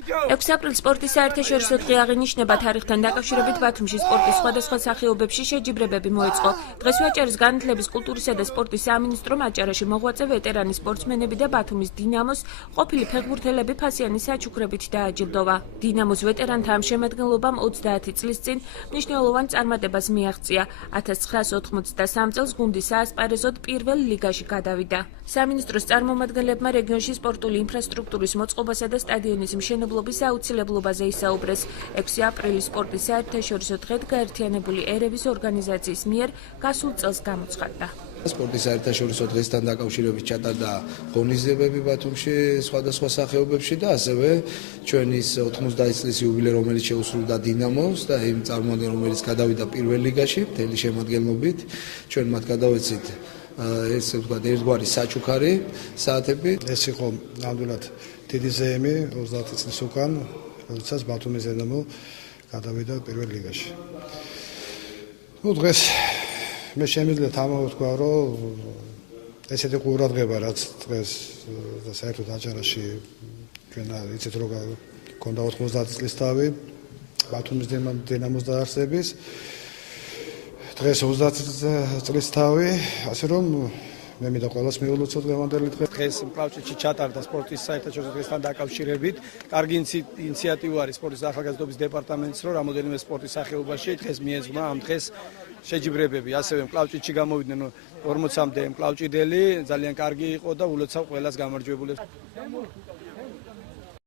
6 აპრილს სპორტის საერთაშორისო დღე აღინიშნება. თარიღთან დაკავშირებით ბათუმში სპორტის სხვადასხვა სახეობებში შეჯიბრებები მოეწყო. დღეს ვაჭარის განათლების, კულტურისა და სპორტის სამინისტრომ აჭარაში მოღვაწე ვეტერანი სპორტსმენები და ბათუმის დინამოს ყოფილი ფეხბურთელები ფასიანი საჩუქრებით დააჯილდოვა. დინამოს ვეტერანთა ამ შემადგენლობამ 30 წლის წინ მნიშვნელოვან წარმატებას მიაღწია. 1983 წელს გუნდი საასპარეზოდ პირველ ლიგაში გადავიდა. სამინისტროს წარმომადგენლებმა რეგიონში სპორტული ინფრასტრუქტურის მოწყობასა და სტადიონის მშენებლობის აუცილებლობაზე ისაუბრეს. 6 აპრილის სპორტის საერთაშორისო დღედ გაერთიანებული ერების ორგანიზაციის მიერ გასულ წელს გამოცხადდა. სპორტის საერთაშორისო დღესთან დაკავშირებით ჩატარდა ღონისძიებები ბათუმში სხვადასხვა სახეობებში და ასევე ჩვენის 90 წლის იუბილე, რომელიც შეუსრულდა დინამოს და იმ წარმოადგენს, რომელიც გადავიდა პირველ ლიგაში მთელი შემადგენლობით. ჩვენ მათ გადავეცით ესე ვთქვათ, ერთგვარი საჩუქარი საათები. ეს იყო ნამდვილად დიდი ზეიმი 30 წლის უკან, როდესაც ბათუმის დინამო გადავიდა პირველ ლიგაში. დღეს მე შემიძლია თამამოვთქვა, რომ ესეთი ყურადღება, რაც დღეს საერთოდ აჭარაში ჩვენ იცით, რომ გქონდა 90 წლის თავი ბათუმის დინამოს დაარსების. დღეს 30 წლის თავი, ასე რომ მე მინდა ყველას მიულოცოთ დღევანდელი დღე. დღეს მკლავჭიდში ჩატარდა სპორტის საერთაშორისო დღესთან დაკავშირებით. კარგი ინიციატივა არის სპორტის ახალგაზრდობის დეპარტამენტის, რომ რამოდენიმე სპორტის სახეობაში დღეს მიეძღვნა ამ დღეს შეჯიბრებები. ასევე მკლავჭიდში გამოვიდნენ 40-მდე მკლავჭიდელი, ძალიან კარგი იყო და ულოცავ ყველას გამარჯვებულებს.